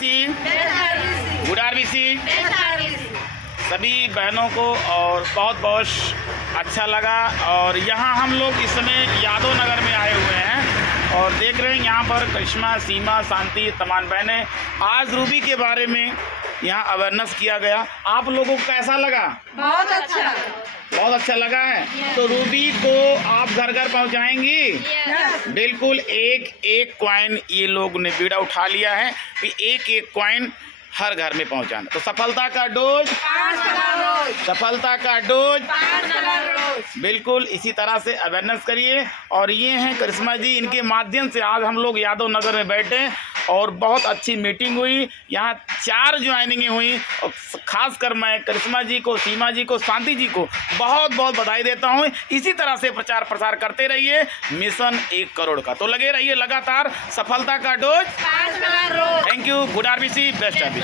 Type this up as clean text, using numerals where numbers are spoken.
RBC, good RBC सभी बहनों को। और बहुत बहुत अच्छा लगा। और यहाँ हम लोग इस समय यादव नगर में आए हुए हैं और देख रहे हैं यहाँ पर करिश्मा, सीमा, शांति, तमाम बहनें। आज रूबी के बारे में यहाँ अवेयरनेस किया गया। आप लोगों को कैसा लगा? बहुत अच्छा, बहुत अच्छा लगा है। तो रूबी को आप घर घर पहुँचाएंगी? बिल्कुल। एक एक कॉइन ये लोग ने बीड़ा उठा लिया है कि एक एक कॉइन हर घर में पहुंचाना। तो सफलता का डोज, सफलता का डोज बिल्कुल इसी तरह से अवेयरनेस करिए। और ये हैं करिश्मा जी, इनके माध्यम से आज हम लोग यादव नगर में बैठे और बहुत अच्छी मीटिंग हुई। यहाँ 4 ज्वाइनिंगें हुई और खासकर मैं करिश्मा जी को, सीमा जी को, शांति जी को बहुत बहुत बधाई देता हूँ। इसी तरह से प्रचार प्रसार करते रहिए मिशन 1 करोड़ का। तो लगे रहिए लगातार। सफलता का dose. Thank you. Good RBC, best RBC.